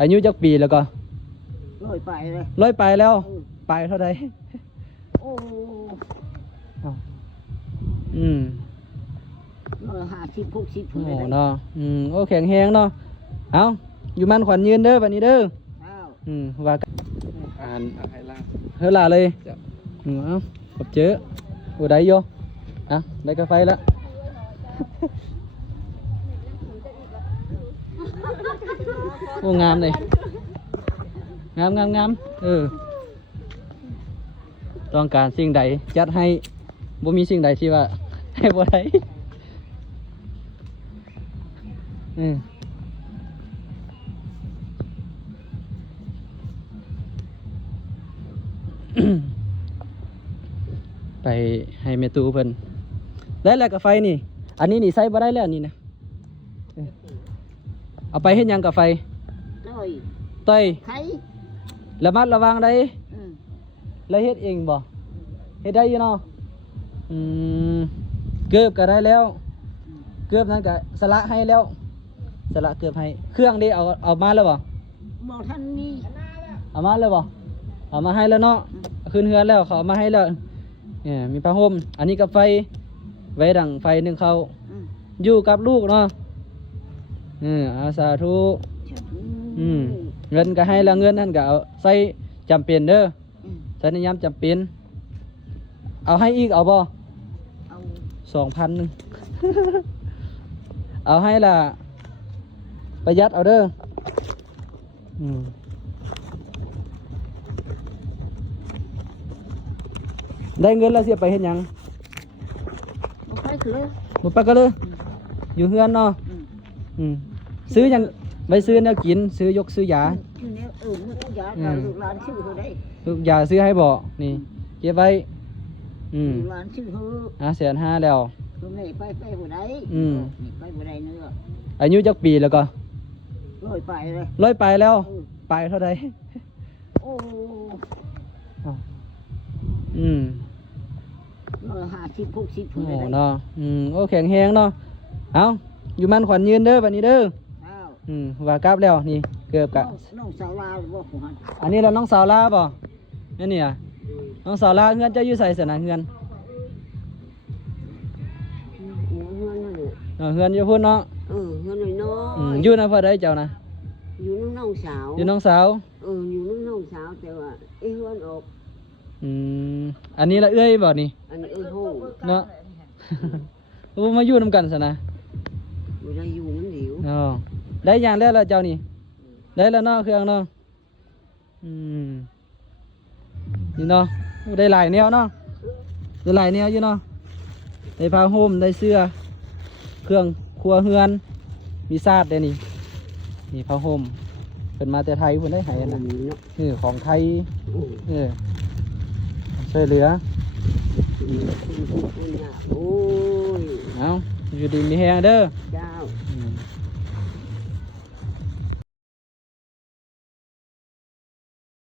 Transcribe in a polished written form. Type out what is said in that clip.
อายุจักปีแล้วก็ร้อยไปเลยร้อยไปแล้วไปเท่าใดโอ้อืม50 60โอ้เนาะโอ้แข็งแรงเนาะเอาอยู่มันขวัญยืนเด้อบัดนี้เด้อว่าอ่านให้ล่าเฮ้ยล่ะเลยเอาขอบเจอโอ้ได้โยได้กาแฟแล้วโอ้งามเลยงามต้องการสิ่งใดจัดให้บ่มีสิ่งใดที่ว่าให้บ่ได้ไปให้เมตูเพิ่นได้แล้วกาแฟนี่อันนี้นี่ใส่บ่ได้แล้วนี่นะเอาไปเฮ็ดหยังกาแฟต้อยระมัดระวังได้แล้วเฮ็ดเองบ่เฮ็ดได้อยู่เนาะเกือบก็ได้แล้วเกือบนั้นก็สละให้แล้วสละเกือบให้เครื่องนี้เอามาแล้วบ่ท่านนี่เอามาแล้วบ่เอามาให้แล้วเนาะขึ้นเฮือนแล้วเขาเอามาให้แล้วเนี่ยมีผ้าห่มอันนี้กับไฟไว้ดังไฟนึงเขาอยู่กับลูกเนาะอาสาธุเงินก็ให้แล้วเงินนั่นก็เอาใส่จำเป็นเด้อใส่ในยามจำเป็นเอาให้อีกเอาบ่2,000นึง เอาให้ล่ะประหยัดเอาเด้อได้เงินแล้วเสียไปเฮ็ดหยังบ่ไปคือบ่ไปก็เลยอยู่เฮือนเนาะซื้อหยังไปซื้อแนวกินซื้อยกซื้อยาซื้อแนวยากับลูกหลานซื้อเท่าใดลูกยาซื้อให้บ่นี่เก็บไว้ลูกหลานซื้อเฮา150,000แล้วแม่ไปบ่ได้นี่ไปบ่ได้เนื้ออายุจักปีแล้วก็ร้อยไปเลยร้อยไปแล้วไปเท่าใดโอ้50 60โอ้เนาะโอ้แข็งแรงเนาะเอาอยู่มันขวัญยืนเด้อบัดนี้เด้อว่ากลับแล้วนี่เกือบกะน้องสาวลาบ่ผู้หันอันนี้เราน้องสาวลาบ่นี่น้องสาวลาเฮือนจะอยู่ใส่เสนาเฮือนเฮือนอยู่พุ่นเนาะเฮือนน้อยอยู่นะพ่อได้เจ้านะอยู่น้องสาวอยู่น้องสาวอยู่น้องสาวแต่ว่าเฮือนออกอันนี้ละเอื้อยบ่นี่อันนี้โหเนาะมาอยู่นำกันซะนะบ่ได้อยู่มันเดียวได้อย่างแล้วล่ะเจ้านี่ได้แล้วเนาะเครื่องเนาะนี่เนาะได้หลายแนวเนาะได้หลายแนวอยู่เนาะได้ผ้าห่มได้เสื้อเครื่องครัวเฮือนมีซาดได้นี่ผ้าห่มเป็นมาแต่ไทยเพิ่นได้ให้นะของไทยช่วยเหลือเอาอยู่ดีมีแฮงเด้อ